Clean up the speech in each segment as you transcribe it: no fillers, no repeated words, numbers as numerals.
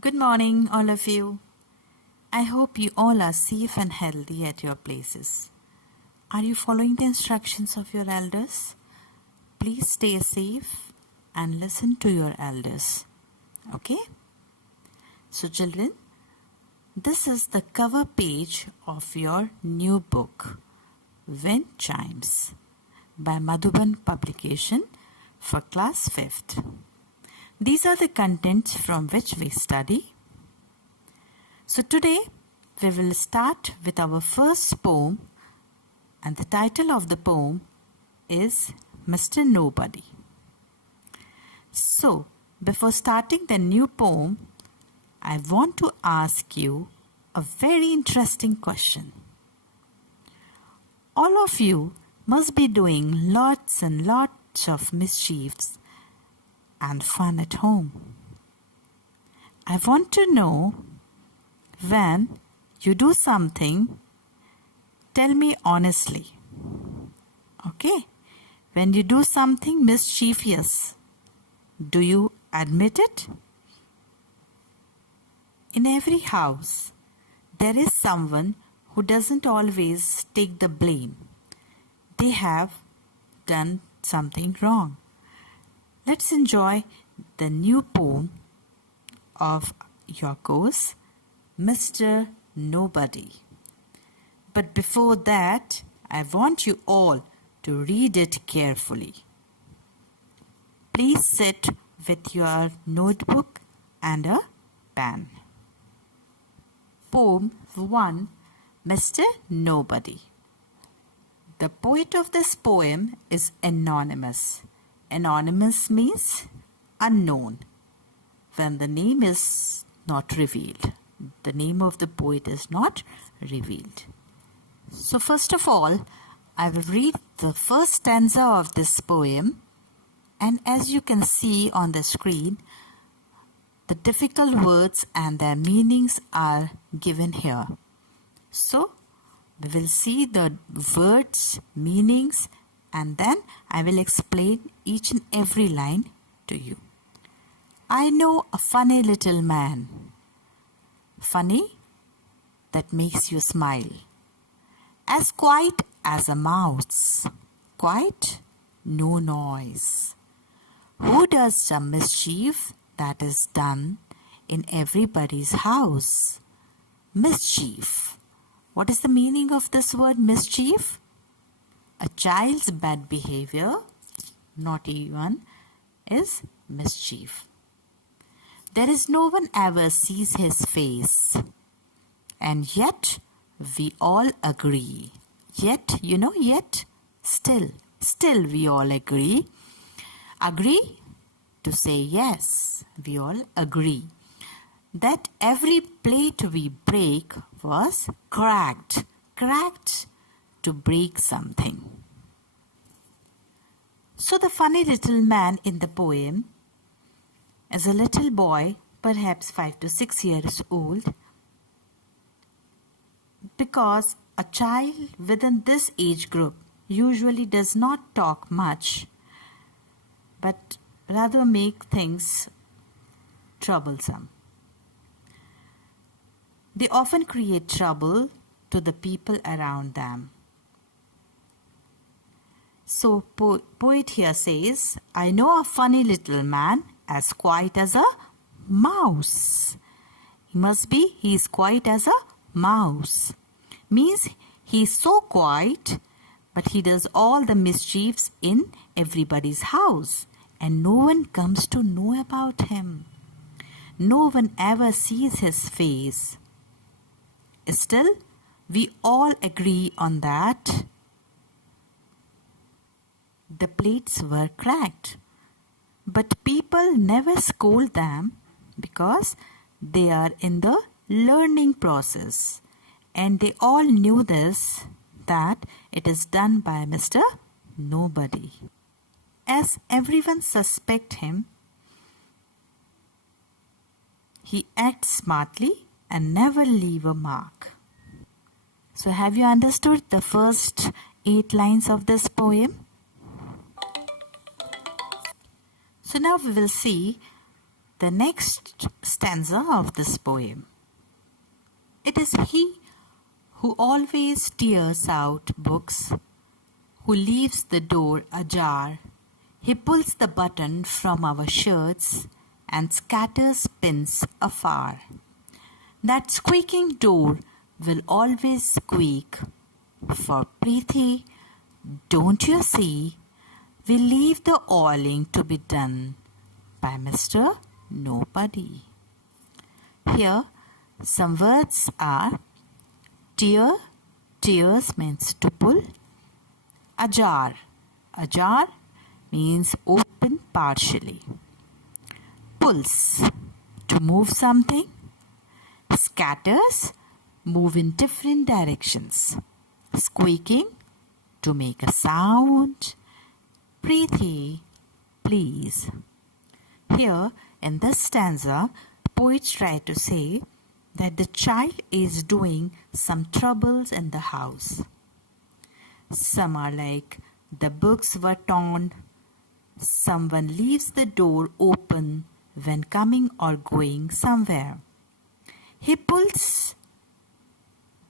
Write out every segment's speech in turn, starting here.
Good morning, all of you. I hope you all are safe and healthy at your places. Are you following the instructions of your elders? Please stay safe and listen to your elders. Okay? So, children, this is the cover page of your new book, Wind Chimes, by Madhuban Publication for Class 5th. These are the contents from which we study. So today we will start with our first poem, and the title of the poem is Mr. Nobody. So before starting the new poem, I want to ask you a very interesting question. All of you must be doing lots and lots of mischiefs and fun at home. I want to know, when you do something, tell me honestly. Okay? When you do something mischievous, do you admit it? In every house, there is someone who doesn't always take the blame. They have done something wrong. Let's enjoy the new poem of your course, Mr. Nobody. But before that, I want you all to read it carefully. Please sit with your notebook and a pen. Poem 1, Mr. Nobody. The poet of this poem is anonymous. Anonymous means unknown, when the name is not revealed. The name of the poet is not revealed. So first of all, I will read the first stanza of this poem, and as you can see on the screen, the difficult words and their meanings are given here. So we will see the words, meanings, and then I will explain each and every line to you. I know a funny little man. Funny that makes you smile. As quiet as a mouse. Quiet, no noise. Who does some mischief that is done in everybody's house? Mischief. What is the meaning of this word mischief? A child's bad behavior, naughty one, is mischief. There is no one ever sees his face, and yet we all agree. Yet, still we all agree. Agree to say yes, we all agree that every plate we break was cracked to break something. So the funny little man in the poem is a little boy, perhaps 5 to 6 years old, because a child within this age group usually does not talk much, but rather make things troublesome. They often create trouble to the people around them. So poet here says, I know a funny little man as quiet as a mouse. He is quiet as a mouse. Means he is so quiet, but he does all the mischiefs in everybody's house, and no one comes to know about him. No one ever sees his face. Still, we all agree on that. The plates were cracked, but people never scold them because they are in the learning process, and they all knew this, that it is done by Mr. Nobody. As everyone suspect him, he acts smartly and never leave a mark. So have you understood the first 8 lines of this poem? So now we will see the next stanza of this poem. It is he who always tears out books, who leaves the door ajar. He pulls the button from our shirts and scatters pins afar. That squeaking door will always squeak, for Preeti, don't you see, we leave the oiling to be done by Mr. Nobody. Here, some words are tear, tears means to pull, ajar, ajar means open partially, pulls, to move something, scatters, move in different directions, squeaking, to make a sound, Preeti, please. Here in this stanza, poets try to say that the child is doing some troubles in the house. Some are like the books were torn, someone leaves the door open when coming or going somewhere. He pulls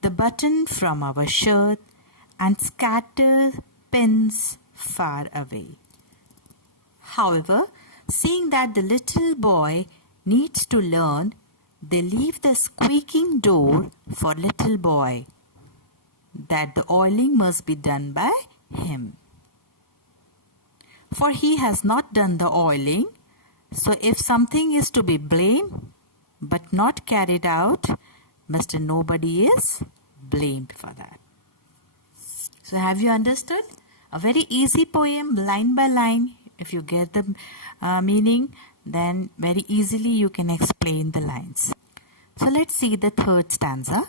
the button from our shirt and scatters pins far away. However, seeing that the little boy needs to learn, they leave the squeaking door for little boy, that the oiling must be done by him. For he has not done the oiling, so if something is to be blamed but not carried out, Mr. Nobody is blamed for that. So have you understood? A very easy poem, line by line. If you get the meaning, then very easily you can explain the lines. So let's see the third stanza.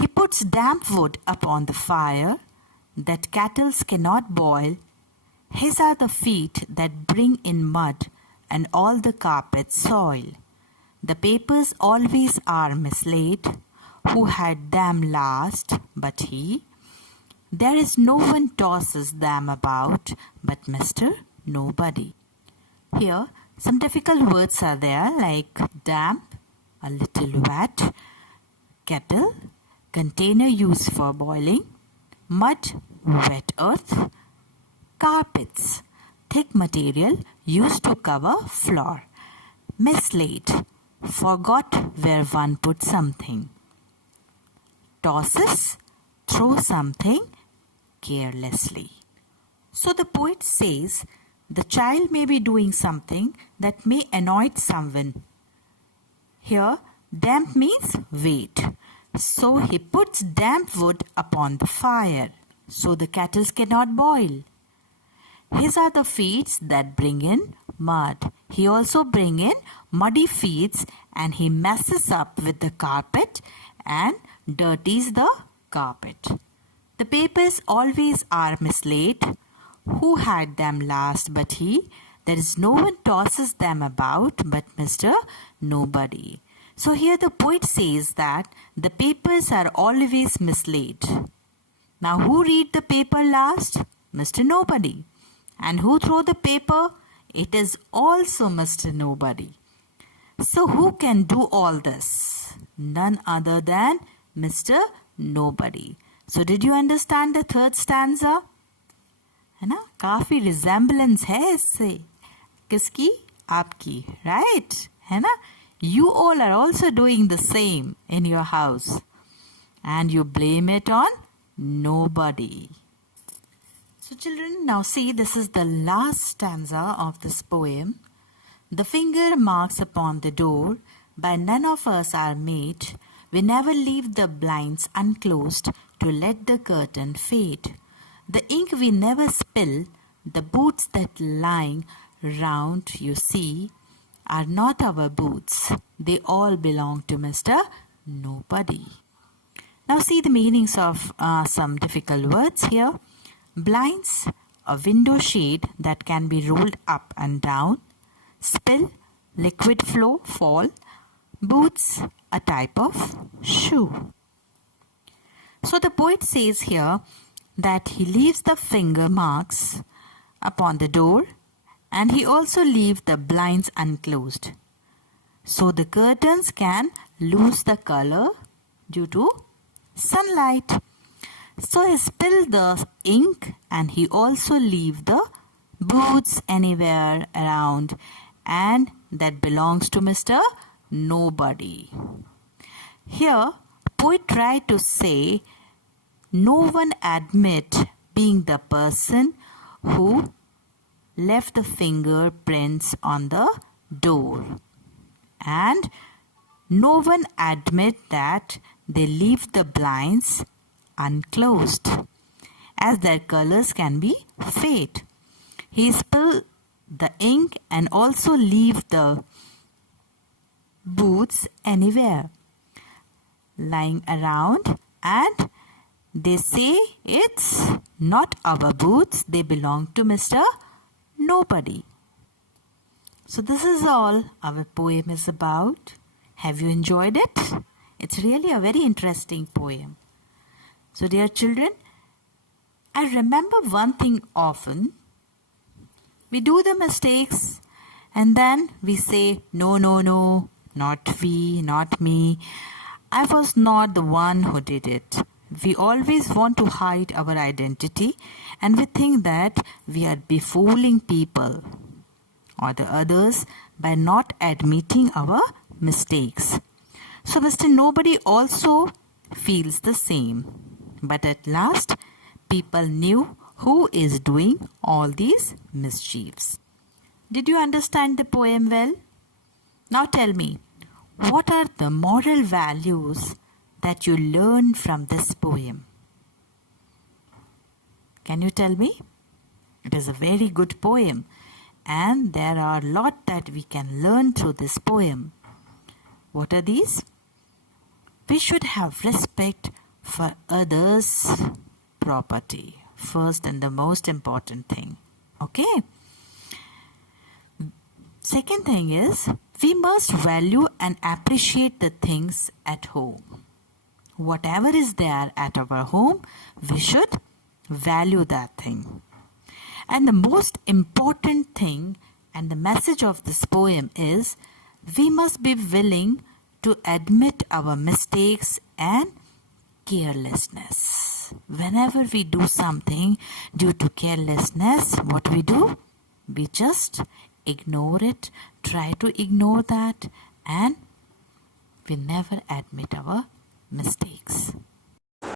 He puts damp wood upon the fire that kettles cannot boil. His are the feet that bring in mud and all the carpet soil. The papers always are mislaid. Who had them last but he? There is no one tosses them about but Mr. Nobody. Here, some difficult words are there like damp, a little wet, kettle, container used for boiling, mud, wet earth, carpets, thick material used to cover floor, mislaid, forgot where one put something, tosses, throw something carelessly. So the poet says the child may be doing something that may annoy someone. Here, damp means wet. So he puts damp wood upon the fire, so the kettles cannot boil. His are the feet that bring in mud. He also bring in muddy feet and he messes up with the carpet and dirties the carpet. The papers always are mislaid. Who had them last but he? There is no one tosses them about but Mr. Nobody. So here the poet says that the papers are always mislaid. Now who read the paper last? Mr. Nobody. And who throw the paper? It is also Mr. Nobody. So who can do all this? None other than Mr. Nobody. So did you understand the third stanza? है ना, काफी resemblance है इससे, किसकी? आपकी, right, है ना? You all are also doing the same in your house and you blame it on nobody. So children, now see, this is the last stanza of this poem. The finger marks upon the door by none of us are made. We never leave the blinds unclosed to let the curtain fade. The ink we never spill, the boots that lying round you see, are not our boots. They all belong to Mr. Nobody. Now see the meanings of some difficult words here. Blinds, a window shade that can be rolled up and down. Spill, liquid flow, fall. Boots, a type of shoe. So the poet says here that he leaves the finger marks upon the door and he also leaves the blinds unclosed. so the curtains can lose the color due to sunlight. So he spilled the ink and he also leave the boots anywhere around, and that belongs to Mr. Nobody. Here, poet tried to say no one admit being the person who left the fingerprints on the door, and no one admit that they leave the blinds unclosed, as their colors can be fade. He spilled the ink and also leave the boots anywhere lying around, and they say it's not our boots, they belong to Mr. Nobody. So this is all our poem is about. Have you enjoyed it? It's really a very interesting poem. So dear children, I remember one thing often. We do the mistakes and then we say, no, no, no, not we, not me. I was not the one who did it. We always want to hide our identity and we think that we are befooling people or the others by not admitting our mistakes. So Mr. Nobody also feels the same. But at last, people knew who is doing all these mischiefs. Did you understand the poem well? Now tell me, what are the moral values that you learn from this poem? Can you tell me? It is a very good poem, and there are a lot that we can learn through this poem. What are these? We should have respect for others' property. First and the most important thing. Okay? Second thing is, we must value and appreciate the things at home. Whatever is there at our home, we should value that thing. And the most important thing and the message of this poem is, we must be willing to admit our mistakes and carelessness. Whenever we do something due to carelessness, what we do? We just ignore it, try to ignore that, and we never admit our mistakes.